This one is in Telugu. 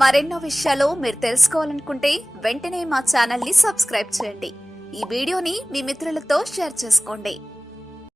మరెన్నో విషయాలు మీరు తెలుసుకోవాలనుకుంటే వెంటనే మా ఛానల్ ని సబ్స్క్రైబ్ చేయండి. ఈ వీడియోని మీ మిత్రులతో షేర్ చేసుకోండి.